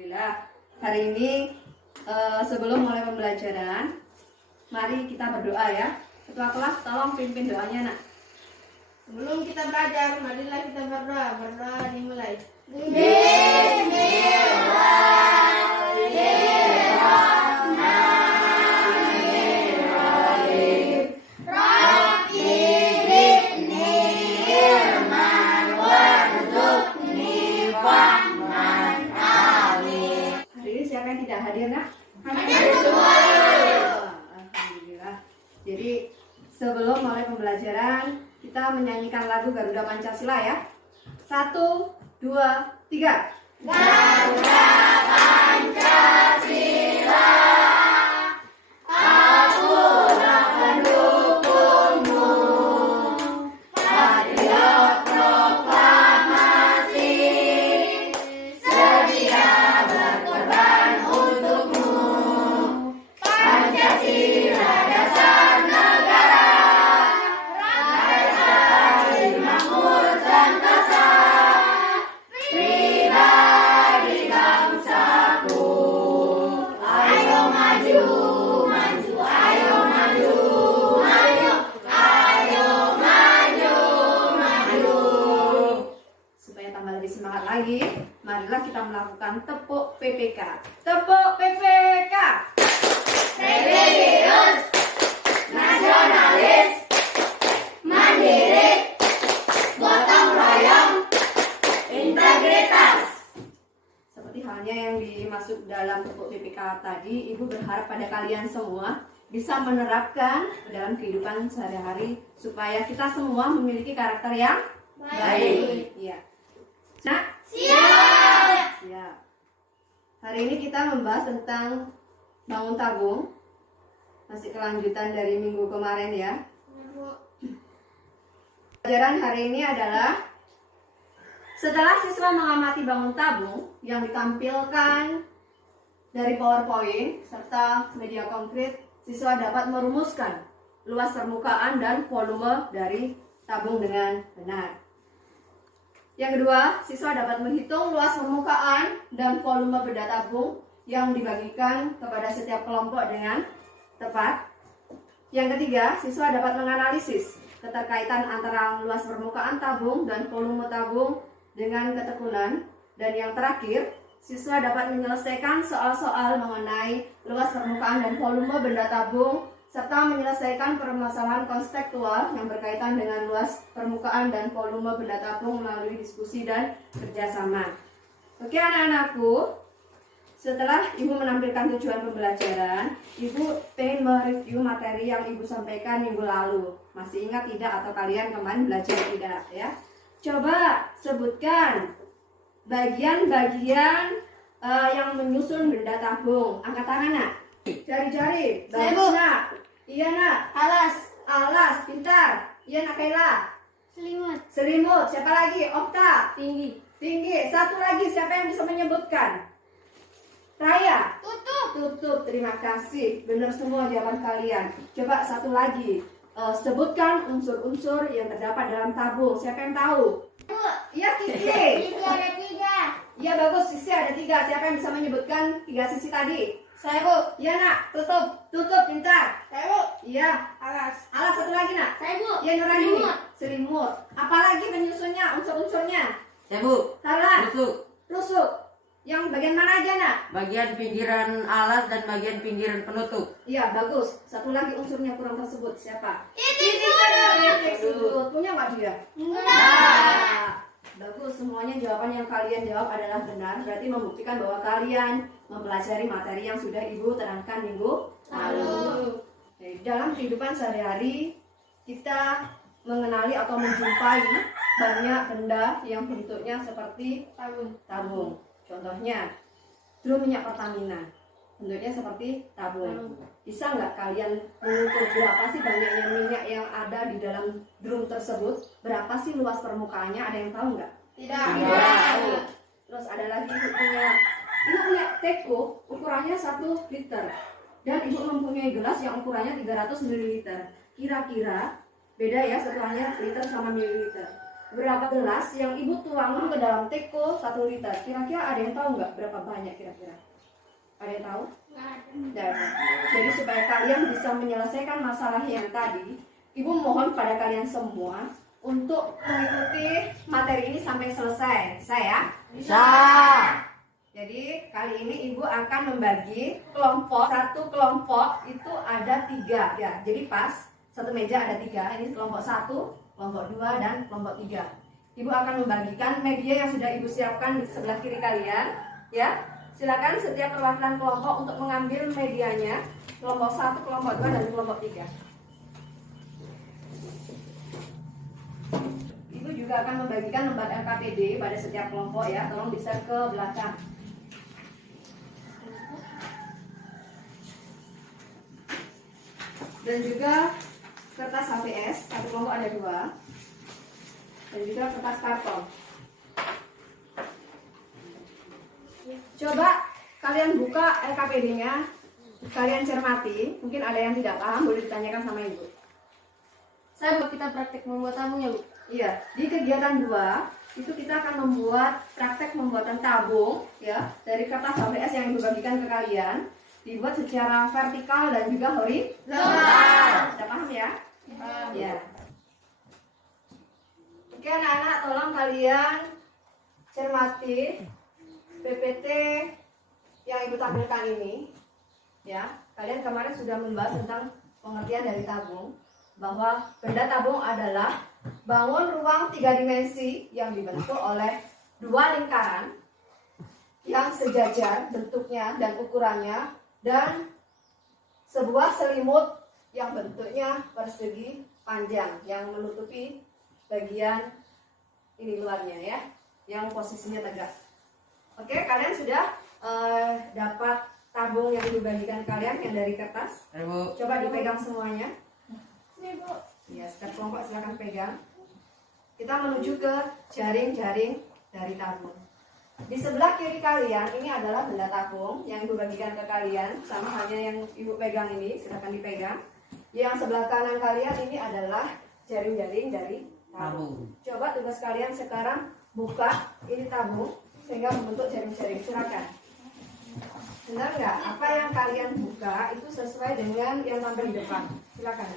Alhamdulillah. Hari ini sebelum mulai pembelajaran, mari kita berdoa ya. Ketua kelas tolong pimpin doanya nak. Sebelum kita belajar, marilah kita berdoa. Berdoa dimulai. Hari ini siapa yang tidak hadir nak? Alhamdulillah. Jadi sebelum mulai pembelajaran, kita menyanyikan lagu Garuda Pancasila ya. 1, 2, 3. Garuda Pancasila, akulah pendukungmu. Patriot proklamasi, sedia berkorban untukmu. Pancasila dasar negara, rakyat adil makmur sentosa, pribadi bangsaku. Ayo maju, maju, ayo maju, maju, ayo maju, maju. Supaya tambah lebih semangat lagi, marilah kita melakukan tepuk PPK. Tepuk PPK. Religius, nasionalis, mandiri, gotong royong, integritas. Seperti halnya yang dimaksud dalam tepuk PPK tadi, Ibu berharap pada kalian semua bisa menerapkan ke dalam kehidupan sehari-hari supaya kita semua memiliki karakter yang baik. Iya. Nah, Siap. siap. Hari ini kita membahas tentang bangun tabung. Masih kelanjutan dari minggu kemarin ya. Pelajaran hari ini adalah setelah siswa mengamati bangun tabung yang ditampilkan dari PowerPoint serta media konkret, siswa dapat merumuskan luas permukaan dan volume dari tabung dengan benar. Yang kedua, siswa dapat menghitung luas permukaan dan volume benda tabung yang dibagikan kepada setiap kelompok dengan tepat. Yang ketiga, siswa dapat menganalisis keterkaitan antara luas permukaan tabung dan volume tabung dengan ketekunan. Dan yang terakhir, siswa dapat menyelesaikan soal-soal mengenai luas permukaan dan volume benda tabung serta menyelesaikan permasalahan konseptual yang berkaitan dengan luas permukaan dan volume benda tabung melalui diskusi dan kerjasama. Oke anak-anakku, setelah Ibu menampilkan tujuan pembelajaran, Ibu pengen mereview materi yang Ibu sampaikan minggu lalu. Masih ingat tidak atau kalian kemarin belajar tidak ya? Coba sebutkan bagian-bagian yang menyusun benda tabung. Angkat tangan nak. Jari-jari. Bagus nak. Iya nak. Alas. Pintar. Iya nak Kayla. Selimut. Siapa lagi? Okta. Tinggi. Satu lagi. Siapa yang bisa menyebutkan? Raya. Tutup. Terima kasih. Benar semua jawaban kalian. Coba satu lagi. Sebutkan unsur-unsur yang terdapat dalam tabung. Siapa yang tahu? Iya Kiki. Ada 3. Iya bagus. Sisi ada 3. Siapa yang bisa menyebutkan 3 sisi tadi? Saya Bu. Iya nak. Tutup. Pintar. Saya Bu. Iya. Alas. Satu lagi nak. Saya Bu. Iya Nurani. Selimut. Apalagi penyusunnya, unsur-unsurnya? Ya Bu, Salah. rusuk. Yang bagian mana aja nak? Bagian pinggiran alas dan bagian pinggiran penutup. Iya bagus. Satu lagi unsurnya kurang tersebut. Siapa? Titik Sudut. Punya nggak dia? Enggak. Nah, bagus. Semuanya jawaban yang kalian jawab adalah benar. Berarti membuktikan bahwa kalian mempelajari materi yang sudah Ibu terangkan minggu lalu. Jadi, dalam kehidupan sehari-hari kita mengenali atau menjumpai banyak benda yang bentuknya seperti tabung. Contohnya drum minyak Pertamina, bentuknya seperti tabung. Bisa nggak kalian mengukur berapa sih banyaknya minyak yang ada di dalam drum tersebut? Berapa sih luas permukaannya? Ada yang tahu nggak? Tidak. Tahu. Terus ada lagi ibu punya teko ukurannya 1 liter dan ibu mempunyai gelas yang ukurannya 300 ml. Kira-kira beda ya setelahnya liter sama mililiter. berapa gelas yang ibu tuangkan ke dalam teko 1 liter? Kira-kira ada yang tahu nggak berapa banyak kira-kira? Ada yang tahu? Nggak ada. Jadi supaya kalian bisa menyelesaikan masalah yang tadi, ibu mohon pada kalian semua untuk mengikuti materi ini sampai selesai. Bisa ya? Bisa. Jadi kali ini ibu akan membagi kelompok. Satu kelompok itu ada 3 ya. Jadi pas satu meja ada 3. Ini kelompok 1, kelompok 2 dan kelompok 3. Ibu akan membagikan media yang sudah ibu siapkan di sebelah kiri kalian ya. Silakan setiap perwakilan kelompok untuk mengambil medianya. Kelompok 1, kelompok 2 dan kelompok 3. Ibu juga akan membagikan lembar LKPD pada setiap kelompok ya. Tolong bisa ke belakang. Dan juga kertas HVS, satu kelompok ada 2. Dan juga kertas karton. Coba kalian buka LKPD-nya, kalian cermati. Mungkin ada yang tidak paham, boleh ditanyakan sama ibu. Saya buat kita praktek membuat tabung ya Bu. Iya, di kegiatan 2 itu kita akan membuat praktek pembuatan tabung ya dari kertas HVS yang ibu bagikan ke kalian. Dibuat secara vertikal dan juga horizontal. Sudah paham ya? Ya. Oke anak-anak, tolong kalian cermati PPT yang ibu tampilkan ini. Ya, kalian kemarin sudah membahas tentang pengertian dari tabung, bahwa benda tabung adalah bangun ruang 3 dimensi yang dibentuk oleh 2 lingkaran yang sejajar bentuknya dan ukurannya, dan sebuah selimut yang bentuknya persegi panjang yang menutupi bagian ini luarnya ya, yang posisinya tegak. Oke, kalian sudah dapat tabung yang dibagikan kalian yang dari kertas. Coba dipegang semuanya. Ini Bu. Ya, setiap kelompok silakan pegang. Kita menuju ke jaring-jaring dari tabung. Di sebelah kiri kalian ini adalah benda tabung yang ibu bagikan ke kalian, sama halnya yang ibu pegang ini, silakan dipegang. Yang sebelah kanan kalian ini adalah jaring-jaring dari tabung. Coba tugas kalian sekarang buka ini tabung sehingga membentuk jaring-jaring. Silakan. Benar nggak? Apa yang kalian buka itu sesuai dengan yang tampil di depan. Silakan.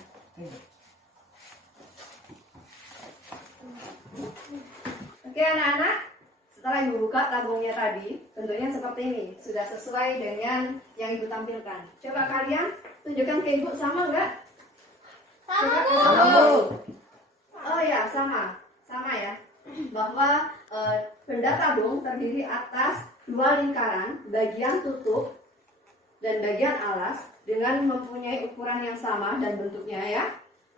Oke anak-anak. Setelah ibu buka tabungnya tadi, bentuknya seperti ini. Sudah sesuai dengan yang ibu tampilkan. Coba kalian tunjukkan ke ibu, sama nggak? Sama Bu. Oh ya, sama. Sama ya. Bahwa benda tabung terdiri atas 2 lingkaran, bagian tutup dan bagian alas, dengan mempunyai ukuran yang sama dan bentuknya ya.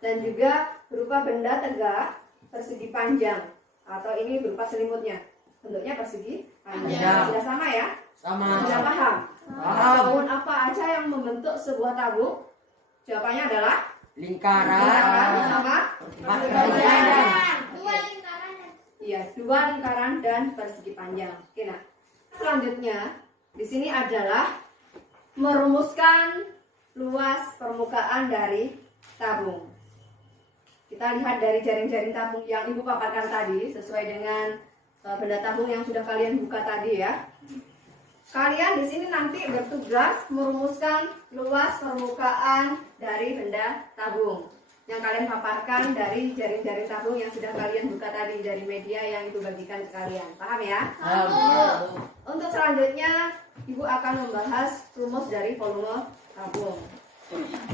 Dan juga berupa benda tegak, persegi panjang. Atau ini berupa selimutnya. Bentuknya persegi panjang. Sudah sama ya? Sama. Sudah paham? Paham. Bangun apa aja yang membentuk sebuah tabung? Jawabannya adalah lingkaran sama Panjang. Dua lingkaran. iya, 2 lingkaran dan persegi panjang. Oke, nah selanjutnya di sini adalah merumuskan luas permukaan dari tabung. Kita lihat dari jaring-jaring tabung yang ibu paparkan tadi sesuai dengan benda tabung yang sudah kalian buka tadi ya. Kalian di sini nanti bertugas merumuskan luas permukaan dari benda tabung yang kalian paparkan dari jaring-jaring tabung yang sudah kalian buka tadi dari media yang ibu bagikan ke kalian. Paham ya? Untuk selanjutnya ibu akan membahas rumus dari volume tabung.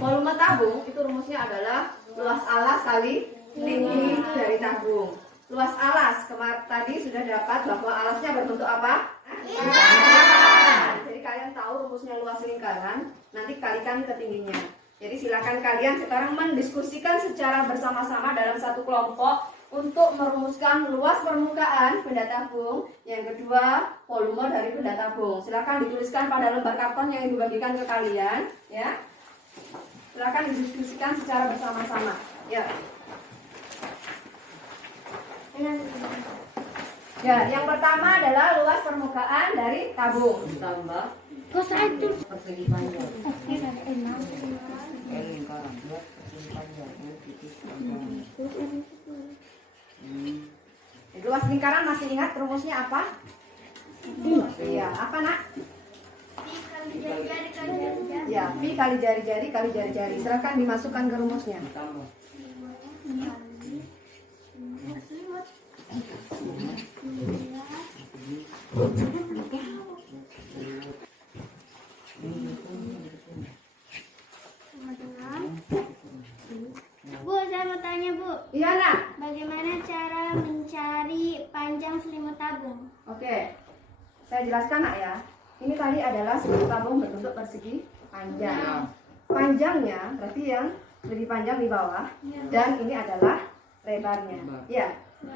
Volume tabung itu rumusnya adalah luas alas kali tinggi dari tabung. Luas alas, kemarin tadi sudah dapat bahwa alasnya berbentuk apa? Lingkaran. Jadi kalian tahu rumusnya luas lingkaran, nanti kalikan ke tingginya. Jadi silakan kalian sekarang mendiskusikan secara bersama-sama dalam satu kelompok untuk merumuskan luas permukaan benda tabung. Yang kedua, volume dari benda tabung. Silakan dituliskan pada lembar karton yang dibagikan ke kalian, ya. Silakan didiskusikan secara bersama-sama. Ya. Ya, yang pertama adalah luas permukaan dari tabung. Tambah persegi panjang. Lingkaran buat persegi panjang. Titik panjang. Luas lingkaran masih ingat rumusnya apa? Iya, apa nak? Ya, pi kali jari-jari kali jari-jari. Silakan dimasukkan ke rumusnya. Ditambah. Bu, saya mau tanya Bu, Iya nak. bagaimana cara mencari panjang selimut tabung? Oke, saya jelaskan nak ya. Ini tadi adalah selimut tabung berbentuk persegi panjang. Panjangnya berarti yang lebih panjang di bawah, dan ini adalah lebarnya. Ya,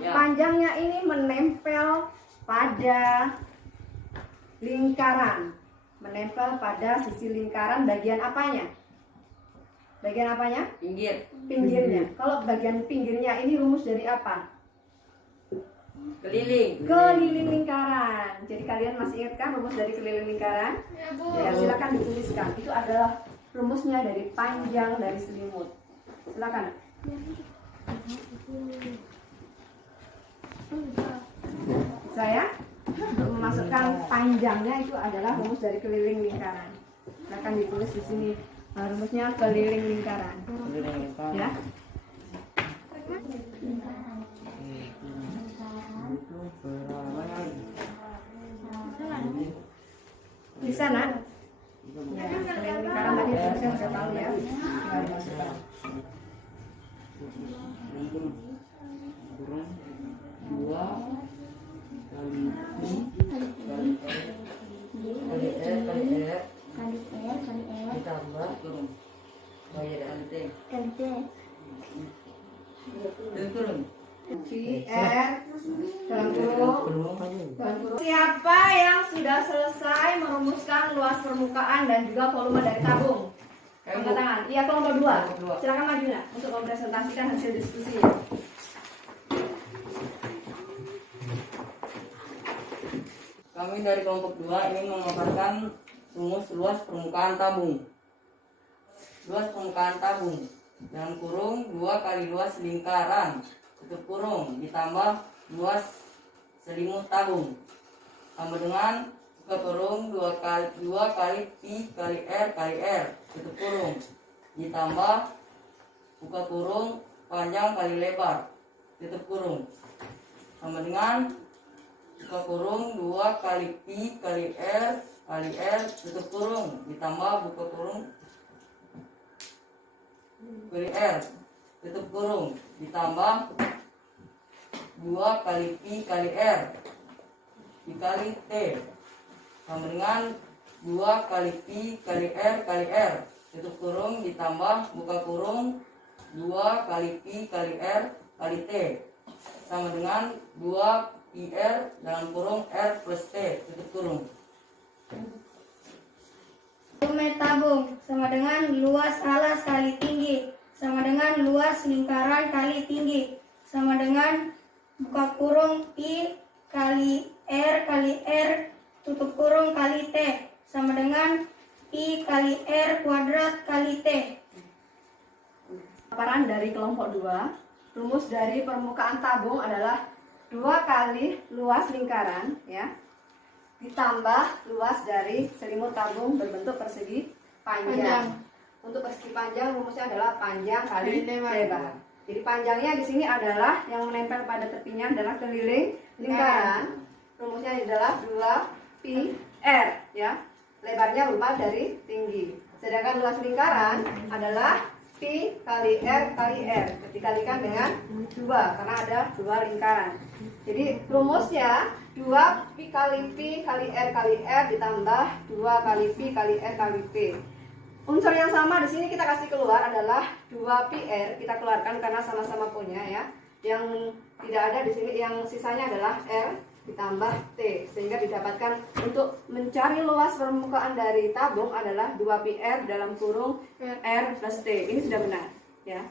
Ya. panjangnya ini menempel pada lingkaran, menempel pada sisi lingkaran. Bagian apanya? Bagian apanya? Pinggir. Pinggirnya. Kalau bagian pinggirnya ini rumus dari apa? Keliling. Keliling lingkaran. Jadi kalian masih ingat kan rumus dari keliling lingkaran? Ya Bu. Ya, silakan dituliskan. Itu adalah rumusnya dari panjang dari selimut. Silakan. Saya untuk memasukkan panjangnya itu adalah rumus dari keliling lingkaran. Silakan ditulis di sini. Rumusnya keliling lingkaran. Ya. Bisa nak? Ya, keliling lingkaran tadi rumusnya sudah tahu ya. Tinggal dimasukkan. Kurang 2 kali pi kali r ditambah kurung bayar ante kurung PR dalam kurung. Siapa yang sudah selesai merumuskan luas permukaan dan juga volume dari tabung? Angkat tangan. Iya, kelompok 2. Silakan maju nak untuk mempresentasikan hasil diskusinya. Kami dari kelompok 2 ingin memaparkan rumus luas permukaan tabung. Luas permukaan tabung dalam kurung 2 kali luas lingkaran tutup kurung ditambah luas selimut tabung sama dengan buka kurung 2 kali pi kali r tutup kurung ditambah buka kurung panjang kali lebar tutup kurung sama dengan buka kurung 2 kali pi kali r tutup kurung ditambah buka kurung kali r tutup kurung ditambah 2 kali pi kali r dikali t sama dengan 2 kali pi kali r tutup kurung ditambah buka kurung 2 kali pi kali r kali t sama dengan 2 pi r dalam kurung r plus t tutup kurung. Volume tabung sama dengan luas alas kali tinggi sama dengan luas lingkaran kali tinggi sama dengan buka kurung pi kali r tutup kurung kali t sama dengan pi kali r kuadrat kali t. Paparan dari kelompok 2. Rumus dari permukaan tabung adalah 2 kali luas lingkaran ya ditambah luas dari selimut tabung berbentuk persegi panjang. Untuk persegi panjang rumusnya adalah panjang kali lebar. Jadi panjangnya di sini adalah yang menempel pada tepinya adalah keliling lingkaran. Rumusnya adalah 2 pi r ya. Lebarnya berupa dari tinggi. Sedangkan luas lingkaran adalah pi kali r dikalikan dengan 2 karena ada 2 lingkaran. Jadi rumusnya 2 pi kali r ditambah 2 kali pi kali r kali p. Unsur yang sama di sini kita kasih keluar adalah 2 pi r, kita keluarkan karena sama-sama punya ya. Yang tidak ada di sini, yang sisanya adalah r ditambah t, sehingga didapatkan untuk mencari luas permukaan dari tabung adalah 2 pi r dalam kurung r plus t. Ini sudah benar ya.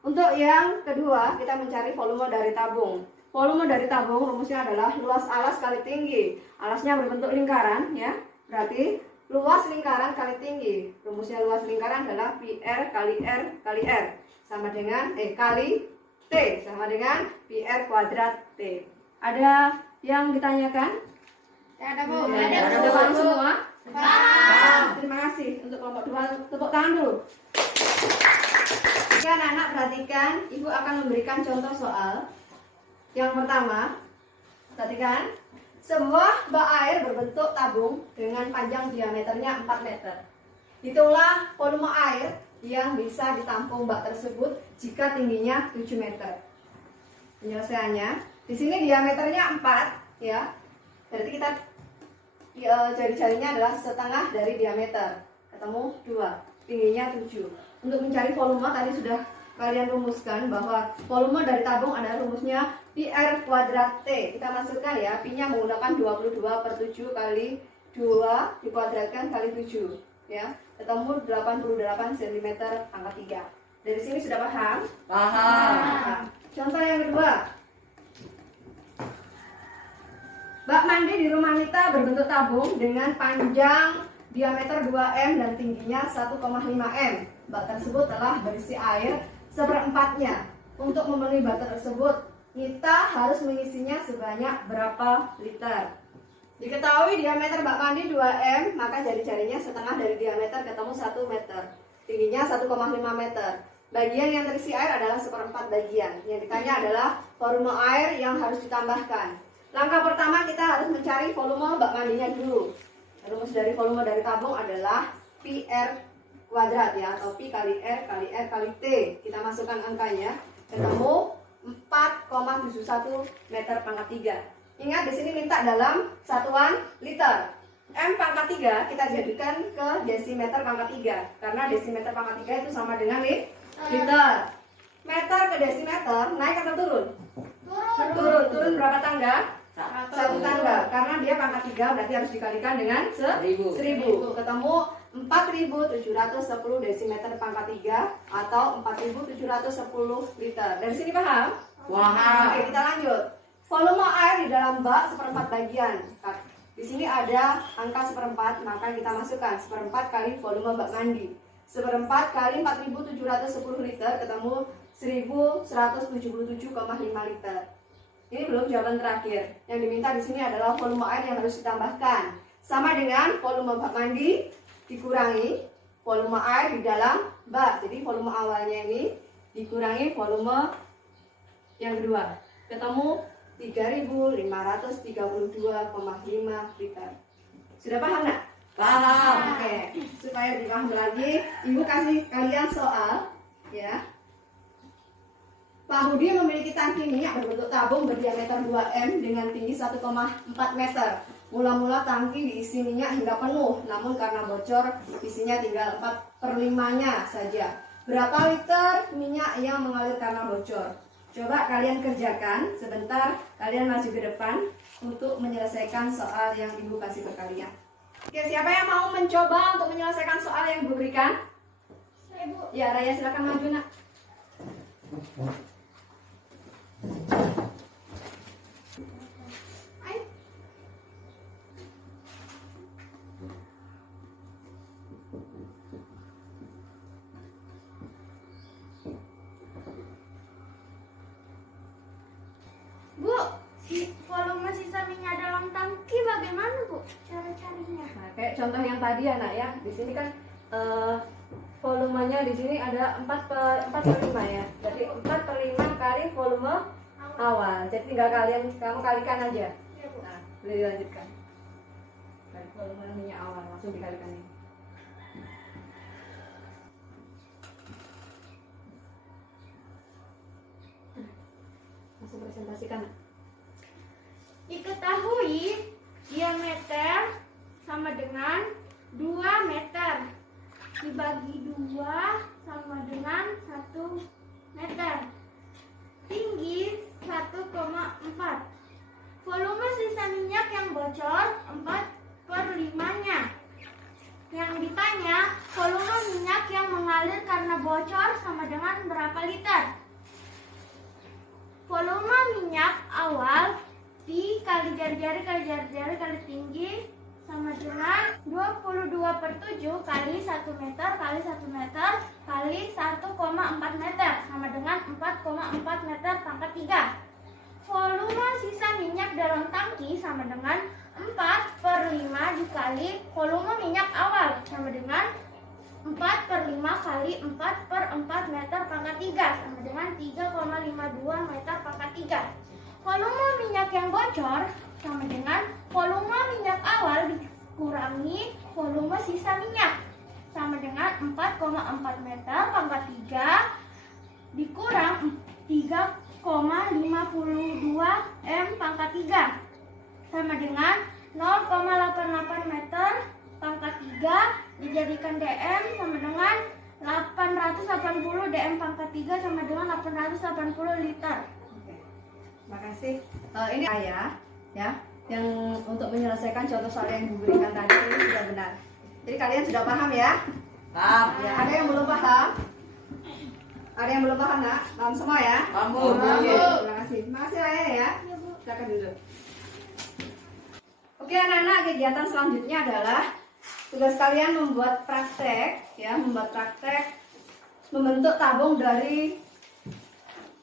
Untuk yang kedua kita mencari volume dari tabung. Volume dari tabung rumusnya adalah luas alas kali tinggi. Alasnya berbentuk lingkaran ya, berarti luas lingkaran kali tinggi. Rumusnya luas lingkaran adalah pi r kali r sama dengan kali T sama dengan pi R kuadrat T. Ada yang ditanyakan? Ada Bu. Sudah paham semua? Paham. Terima kasih untuk kelompok 2. Tepuk tangan dulu. Oke anak-anak, perhatikan. Ibu akan memberikan contoh soal. Yang pertama, perhatikan. Sebuah bak air berbentuk tabung dengan panjang diameternya 4 meter. Hitunglah volume air yang bisa ditampung bak tersebut jika tingginya 7 meter. Penyelesaiannya, di sini diameternya 4 ya. Berarti kita jari-jarinya adalah setengah dari diameter. Ketemu 2, tingginya 7. Untuk mencari volume tadi sudah kalian rumuskan bahwa volume dari tabung adalah rumusnya pi R kuadrat T. Kita masukkan ya, pi-nya menggunakan 22/7 kali 2 dikuadratkan kali 7 ya. Ketemu 88 cm pangkat 3. Dari sini sudah paham? Paham. Nah, contoh yang kedua. Bak mandi di rumah Nita berbentuk tabung dengan panjang diameter 2 m dan tingginya 1,5 m. Bak tersebut telah berisi air seperempatnya. Untuk memenuhi bak tersebut, Nita harus mengisinya sebanyak berapa liter? Diketahui diameter bak mandi 2 m, maka jari-jarinya setengah dari diameter ketemu 1 meter. Tingginya 1,5 meter. Bagian yang terisi air adalah seperempat bagian. Yang ditanya adalah volume air yang harus ditambahkan. Langkah pertama kita harus mencari volume bak mandinya dulu. Rumus dari volume dari tabung adalah pi R kuadrat ya, atau pi kali R kali T. Kita masukkan angkanya, ketemu 4,71 meter pangkat 3. Ingat di sini minta dalam satuan liter. M pangkat 3 kita jadikan ke desimeter pangkat 3, karena desimeter pangkat 3 itu sama dengan liter. Meter ke desimeter naik atau turun? Turun berapa tangga? 1 tangga, karena dia pangkat 3 berarti harus dikalikan dengan 1000. Ketemu 4710 desimeter pangkat 3 atau 4710 liter. Dari sini paham? Paham. Oke, kita lanjut. Volume air di dalam bak seperempat bagian. Di sini ada angka seperempat, maka kita masukkan seperempat kali volume bak mandi. Seperempat kali 4710 liter ketemu 1177,5 liter. Ini belum jawaban terakhir. Yang diminta di sini adalah volume air yang harus ditambahkan. Sama dengan volume bak mandi dikurangi volume air di dalam bak. Jadi volume awalnya ini dikurangi volume yang kedua. Ketemu 3532,5 liter. Sudah paham nak? Paham. Oke, supaya lebih paham lagi, Ibu kasih kalian soal ya. Pak Budi memiliki tangki minyak berbentuk tabung berdiameter 2 m dengan tinggi 1,4 meter. Mula-mula tangki diisi minyak hingga penuh, namun karena bocor isinya tinggal 4/5-nya saja. Berapa liter minyak yang mengalir karena bocor? Coba kalian kerjakan sebentar, kalian maju ke depan untuk menyelesaikan soal yang Ibu kasih ke kalian. Oke, siapa yang mau mencoba untuk menyelesaikan soal yang Ibu berikan? Ibu. Ya, Raya silakan maju nak. Bu, volume sisa minyak dalam tangki bagaimana Bu? Cara carinya? Nah, kayak contoh yang tadi ya nak ya. Di sini kan volumenya di sini ada 4/5 ya. Jadi 4/5 kali volume awal. Jadi tinggal kamu kalikan aja. Nah, boleh dilanjutkan. Dari volume minyak awal langsung dikalikan ini. Langsung presentasikan. Diketahui diameter sama dengan 2 meter dibagi 2 sama dengan 1 meter. Tinggi 1,4. Volume sisa minyak yang bocor 4/5-nya. Yang ditanya, volume minyak yang mengalir karena bocor sama dengan berapa liter? Volume minyak awal dikali jari-jari kali tinggi sama dengan 22/7 kali 1 meter kali 1 meter kali kali 1,4 meter sama dengan 4,4 meter pangkat 3. Volume sisa minyak dalam tangki sama dengan 4/5 dikali volume minyak awal sama dengan 4/5 kali 4/4 meter pangkat 3 sama dengan 3,52 meter pangkat 3. Volume minyak yang bocor sama dengan volume minyak awal dikurangi volume sisa minyak sama dengan 4,4 meter pangkat 3 dikurang 3,52 M pangkat 3 sama dengan 0,88 meter pangkat 3 dijadikan dm sama dengan 880 dm pangkat 3 sama dengan 880 liter. Terima kasih. Ini saya ya yang untuk menyelesaikan contoh soal yang diberikan tadi ini sudah benar. Jadi kalian sudah paham ya? Paham. Ya, ada yang belum paham? Ada yang belum paham, Nak? Paham semua ya? Paham, Bu. Oke, terima kasih. Terima kasih Raya ya. Silakan dulu. Oke, anak-anak, kegiatan selanjutnya adalah tugas kalian membuat praktek ya, membuat praktek membentuk tabung dari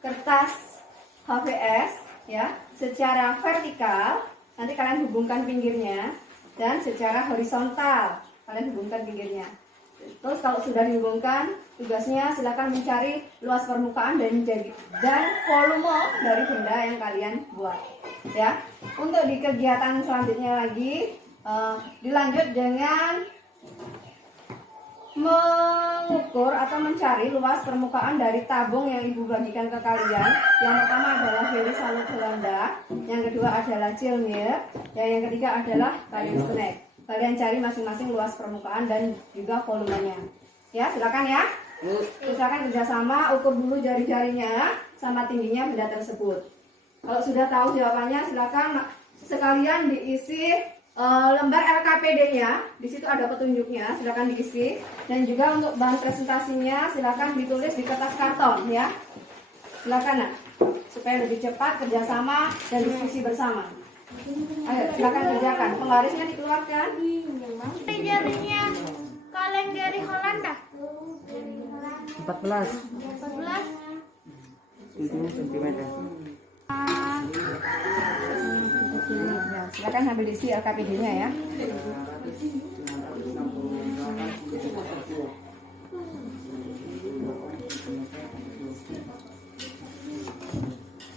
kertas HVS ya, secara vertikal. Nanti kalian hubungkan pinggirnya dan secara horizontal kalian hubungkan pinggirnya. Terus kalau sudah dihubungkan, tugasnya silakan mencari luas permukaan dan volume dari benda yang kalian buat. Ya, untuk di kegiatan selanjutnya lagi dilanjut dengan mengukur atau mencari luas permukaan dari tabung yang ibu bagikan ke kalian. Yang pertama adalah Heli Salut Belanda, yang kedua adalah Cilmir, yang ketiga adalah Kalian Snack. Kalian cari masing-masing luas permukaan dan juga volumenya. Ya, silakan ya. Silakan kerjasama, ukur dulu jari-jarinya sama tingginya benda tersebut. Kalau sudah tahu jawabannya, silakan sekalian diisi lembar LKPD-nya. Di situ ada petunjuknya, silakan diisi. Dan juga untuk bahan presentasinya, silakan ditulis di kertas karton ya. Silakan, Nak, supaya lebih cepat kerjasama dan diskusi bersama. Ayo, silakan kerjakan. Penggarisnya dikeluarkan. Jarinya kaleng dari Holanda 14 cm. Ya, silakan sambil diisi LKPD-nya ya.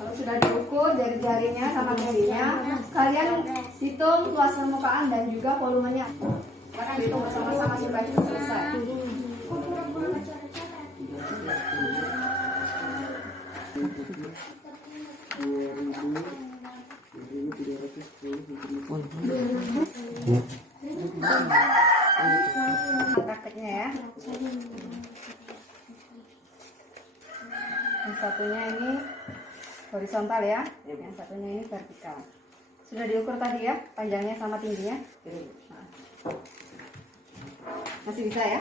Kalau sudah diukur jari-jarinya sama tingginya, kalian hitung luas permukaan dan juga volumenya. Silakan hitung bersama-sama supaya cepat selesai. Prakteknya ya. Yang satunya ini horizontal ya, yang satunya ini vertikal. Sudah diukur tadi ya, panjangnya sama tingginya. Masih bisa ya?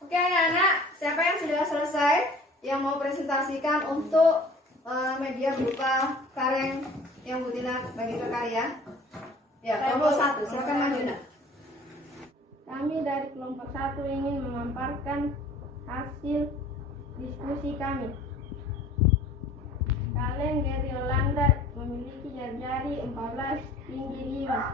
Oke anak-anak, siapa yang sudah selesai yang mau presentasikan untuk media berupa kareng yang Bu Tina bagi ke kalian? Ya, kelompok 1, silakan maju, Nak. Kami dari kelompok 1 ingin memaparkan hasil diskusi kami. Kaleng dari Holanda memiliki jari-jari 14, tinggi 5.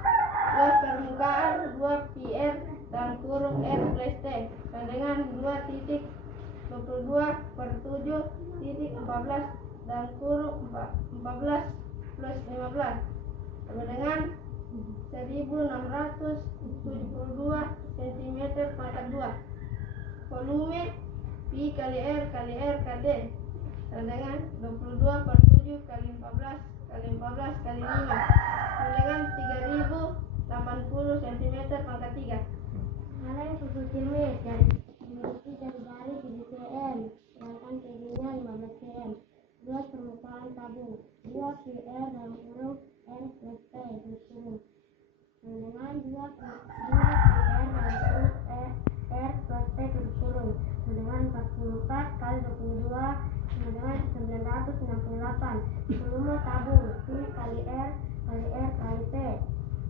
Luas permukaan 2 PR dan kurung R plus T dengan 2.22/7.14 dan kurung 14 plus 15 sama dengan 1672 cm pangkat 2. Volume Pi kali R kali R kali D sama dengan 22/7 kali 14 kali 14 kali 5 sama dengan 3080 cm pangkat 3. Kaleng susu Cilmir memiliki jari-jari 7 cm, sedangkan tingginya 15 cm. Luas permukaan tabung 2 PR dalam kurung R plus T kurung dengan 2 PR dalam kurung R plus T kurung dengan 44 kali 22 sama dengan 968. Volume tabung P kali R kali T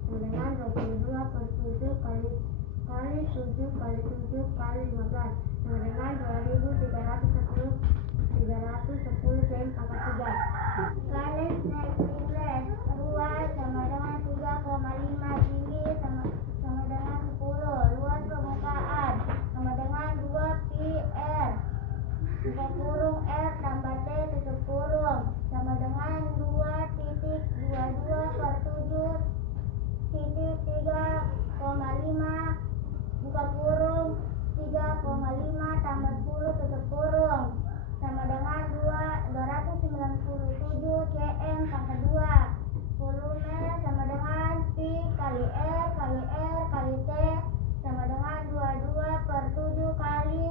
sama dengan 22 per 7 kali 7 kali 7 kali 15 sama dengan 2310 cm pangkat 3. Kali snack refresh luas sama dengan 3,5, tinggi sama dengan 10, luas permukaan sama dengan 2 PR buka kurung R tambah T tutup kurung sama dengan 2.22 per 7.3,5 buka kurung 3,5 tambah 10 tutup kurung sama dengan 297 cm pangkat 2. Volume sama dengan P kali R kali T sama dengan 22 per 7 kali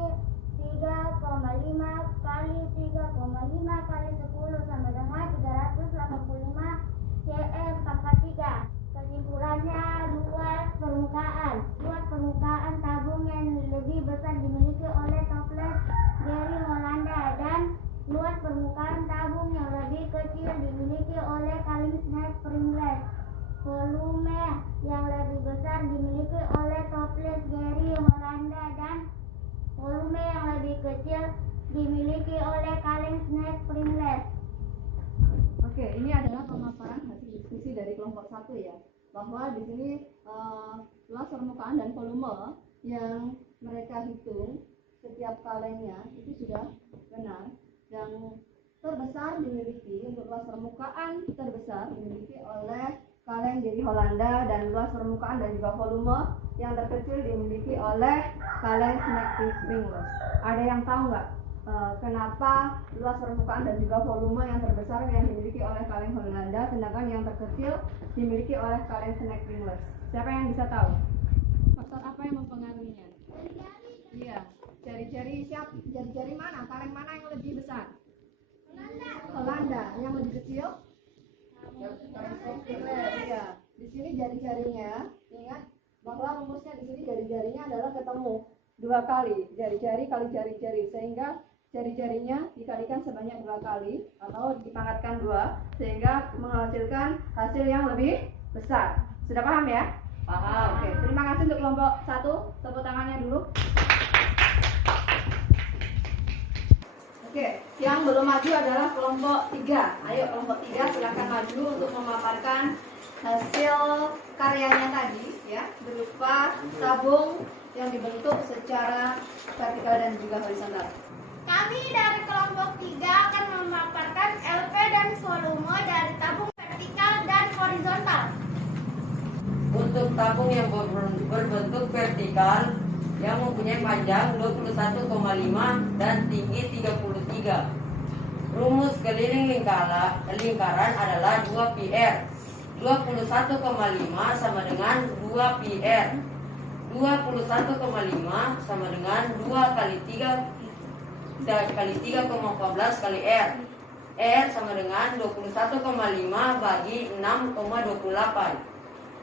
3,5 kali 3,5 kali 10 sama dengan 385 cm pangkat 3. Kesimpulannya, luas permukaan tabung yang lebih besar dimiliki oleh toples Gary Holanda dan luas permukaan tabung yang lebih kecil dimiliki oleh Kalin Snack Pringles. Volume yang lebih besar dimiliki oleh toples Gary Holanda dan volume yang lebih kecil dimiliki oleh Kalin Snack Pringles. Oke, ini adalah pemaparan hasil diskusi dari kelompok 1 ya, bahwa di sini luas permukaan dan volume yang mereka hitung setiap kalennya itu sudah benar, dan terbesar dimiliki untuk luas permukaan terbesar dimiliki oleh kalen Gary Holanda, dan luas permukaan dan juga volume yang terkecil dimiliki oleh kalen Snack Pringles. Ada yang tahu nggak kenapa luas permukaan dan juga volume yang terbesar yang dimiliki oleh kalen Holanda sedangkan yang terkecil dimiliki oleh kalen Snack Pringles? Siapa yang bisa tahu? Faktor apa yang mempengaruhinya? Iya, jari-jari mana? Kalen mana yang lebih besar? Holanda. Yang lebih kecil? Iya. Di sini jari-jarinya, ingat bahwa rumusnya di sini jari-jarinya adalah ketemu 2 kali, jari-jari kali jari-jari, sehingga jari-jarinya dikalikan sebanyak 2 kali atau dipangkatkan 2 sehingga menghasilkan hasil yang lebih besar. Sudah paham ya? Paham. Oke, terima kasih untuk kelompok 1. Tepuk tangannya dulu. Oke, yang belum maju adalah kelompok 3. Ayo kelompok 3 silakan maju untuk memaparkan hasil karyanya tadi ya, berupa tabung yang dibentuk secara vertikal dan juga horizontal. Kami dari kelompok 3 akan memaparkan LP dan volume dari tabung vertikal dan horizontal. Untuk tabung yang berbentuk vertikal yang mempunyai panjang 21,5 dan tinggi 33. Rumus keliling lingkaran adalah 2 PR. 21,5 sama dengan 2 PR. 21,5 sama dengan 2 kali 3,14 kali R. R sama dengan 21,5 bagi 6,28.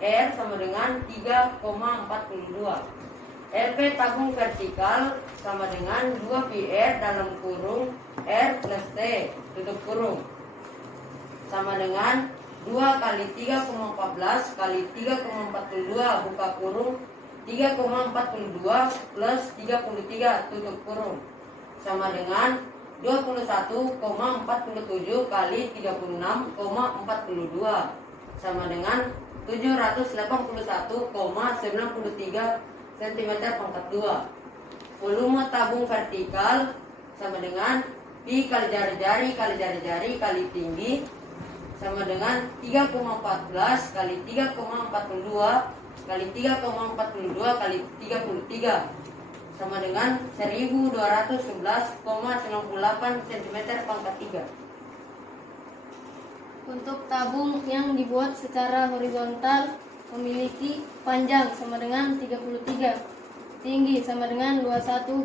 R sama dengan 3,42. LP tabung vertikal sama dengan 2 PR dalam kurung R plus T tutup kurung sama dengan 2 kali 3,14 kali 3,42 buka kurung 3,42 plus 33 tutup kurung sama dengan 21,47 kali 36,42 sama dengan 781,93 cm pangkat 2. Volume tabung vertikal sama dengan Pi kali jari-jari kali jari-jari kali tinggi sama dengan 3,14 kali 3,42 kali 3,42 kali 33 sama dengan 1211,98 cm pangkat 3. Untuk tabung yang dibuat secara horizontal memiliki panjang sama dengan 33, tinggi sama dengan 21,5,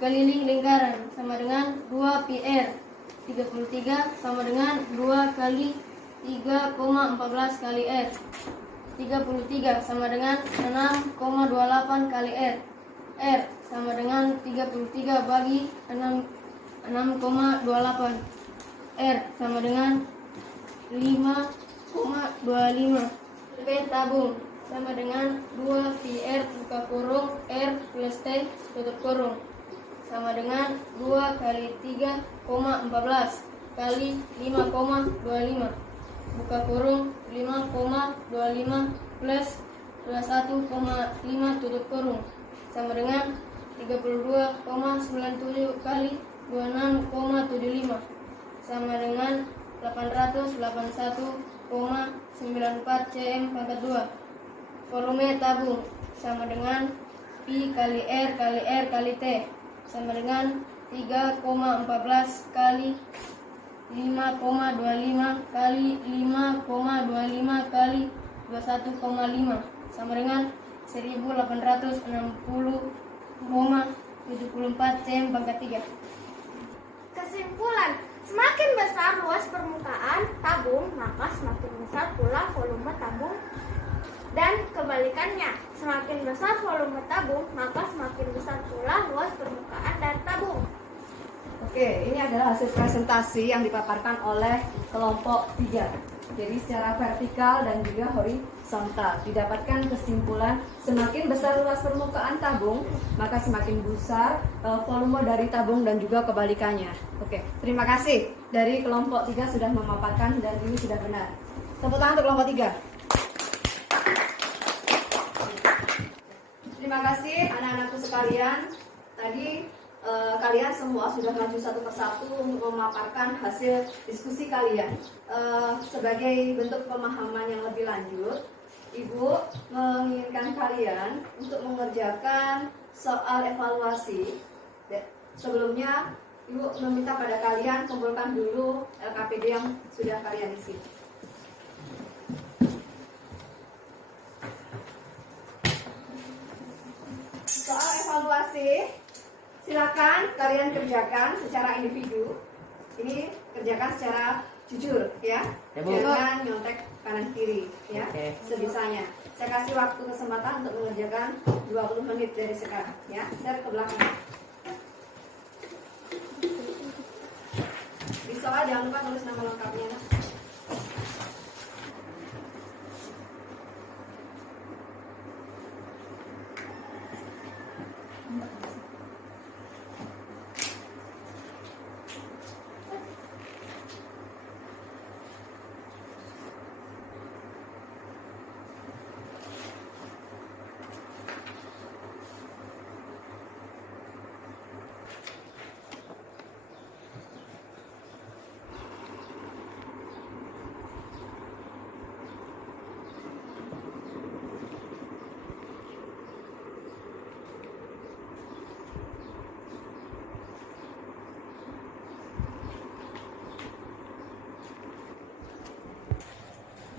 keliling lingkaran sama dengan 2 PR, 33 sama dengan 2 kali 3,14 kali R, 33 sama dengan 6,28 kali R, R sama dengan 33 bagi 6,28. R sama dengan 5,25. P tabung sama dengan 2 PR buka kurung R plus T tutup kurung sama dengan 2 kali 3,14 kali 5,25 buka kurung 5,25 plus 21,5 tutup kurung sama dengan 32,97 kali 26,75 sama dengan 881,94 cm pangkat 2. Volume tabung sama dengan Pi kali R kali R kali T sama dengan 3,14 kali 5,25 kali 5,25 kali 21,5 sama dengan 1860,74 cm pangkat 3. Kesimpulan, semakin besar luas permukaan tabung, maka semakin besar pula volume tabung. Dan kebalikannya, semakin besar volume tabung, maka semakin besar pula luas permukaan dari tabung. Oke, ini adalah hasil presentasi yang dipaparkan oleh kelompok 3. Jadi secara vertikal dan juga horizontal didapatkan kesimpulan semakin besar luas permukaan tabung, maka semakin besar volume dari tabung dan juga kebalikannya. Oke, terima kasih dari kelompok 3 sudah memaparkan dan ini sudah benar. Tepuk tangan untuk kelompok 3. Terima kasih anak-anakku sekalian. Tadi kalian semua sudah maju satu persatu untuk memaparkan hasil diskusi kalian. Sebagai bentuk pemahaman yang lebih lanjut, Ibu menginginkan kalian untuk mengerjakan soal evaluasi. Sebelumnya, Ibu meminta pada kalian kumpulkan dulu LKPD yang sudah kalian isi. Soal evaluasi, silakan kalian kerjakan secara individu. Ini kerjakan secara jujur ya. Jangan nyontek kanan kiri ya. Sebisanya. Saya kasih waktu kesempatan untuk mengerjakan 20 menit dari sekarang ya. Share ke belakang. Di soal jangan lupa tulis nama lengkapnya.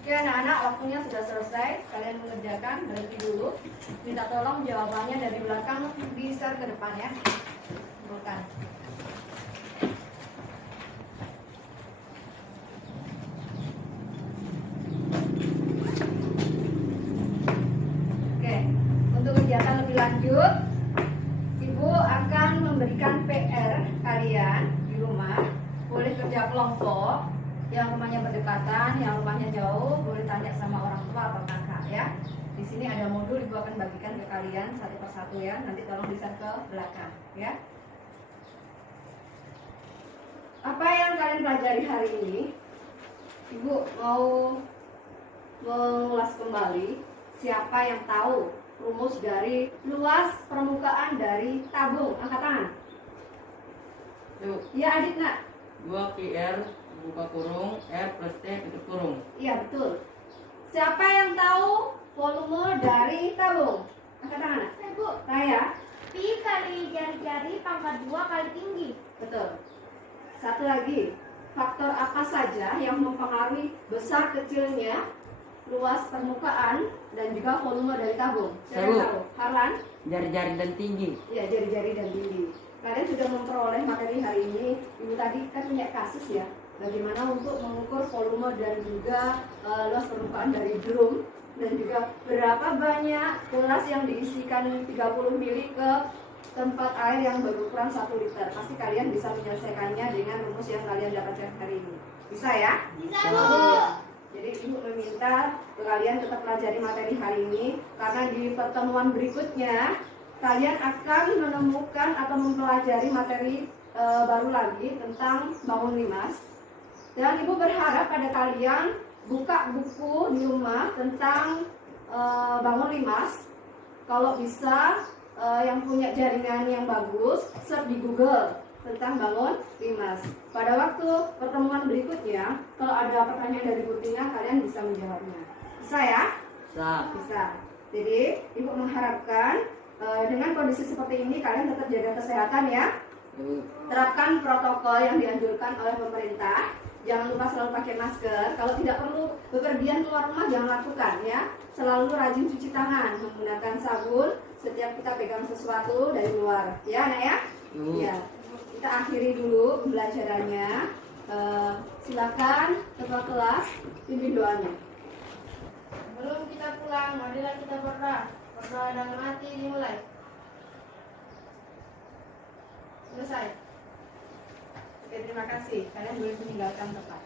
Oke anak-anak, waktunya sudah selesai. Kalian mengerjakan, berhenti dulu. Minta tolong jawabannya dari belakang bisa ke depan ya. Bukan. Oke, untuk kegiatan lebih lanjut, Ibu akan memberikan PR kalian di rumah. Boleh kerja kelompok. Yang rumahnya berdekatan, yang rumahnya jauh, boleh tanya sama orang tua atau kakak ya. Di sini ada modul, Ibu akan bagikan ke kalian satu persatu ya. Nanti tolong di-share ke belakang ya. Apa yang kalian pelajari hari ini? Ibu mau mengulas kembali siapa yang tahu rumus dari luas permukaan dari tabung. Angkat tangan. Yuk, Ya adik nak. 2 PR buka kurung R plus T tutup kurung. Iya betul. Siapa yang tahu volume dari tabung? Angkat tangan nak. Ibu, Raya. Pi kali jari-jari pangkat 2 kali tinggi. Betul. Satu lagi, faktor apa saja yang mempengaruhi besar kecilnya luas permukaan dan juga volume dari tabung? Siapa yang Saya, Bu. tahu? Harlan? Jari-jari dan tinggi. Ya, jari-jari dan tinggi. Kalian sudah memperoleh materi hari ini. Ibu tadi kan punya kasus ya, bagaimana untuk mengukur volume dan juga luas permukaan dari drum, dan juga berapa banyak gelas yang diisikan 30 ml ke tempat air yang berukuran 1 liter. Pasti kalian bisa menyelesaikannya dengan rumus yang kalian dapatkan hari ini. Bisa ya? Bisa, Ya. Bu. Jadi ibu meminta kalian tetap pelajari materi hari ini, karena di pertemuan berikutnya kalian akan menemukan atau mempelajari materi baru lagi tentang bangun limas. Dan ibu berharap pada kalian buka buku di rumah tentang bangun limas. Kalau bisa yang punya jaringan yang bagus, search di Google tentang bangun limas. Pada waktu pertemuan berikutnya, kalau ada pertanyaan dari Bu Tina, kalian bisa menjawabnya. Bisa ya? Bisa. Bisa. Jadi ibu mengharapkan dengan kondisi seperti ini kalian tetap jaga kesehatan ya. Terapkan protokol yang dianjurkan oleh pemerintah. Jangan lupa selalu pakai masker. Kalau tidak perlu bepergian keluar rumah, jangan lakukan ya. Selalu rajin cuci tangan, menggunakan sabun setiap kita pegang sesuatu dari luar. Ya, Nak ya? Ya. Kita akhiri dulu pembelajarannya. Silakan ketua kelas pimpin doanya. Sebelum kita pulang, marilah kita berdoa. Berdoa dalam hati dimulai. Selesai. Oke, terima kasih. Kalian boleh meninggalkan tempat.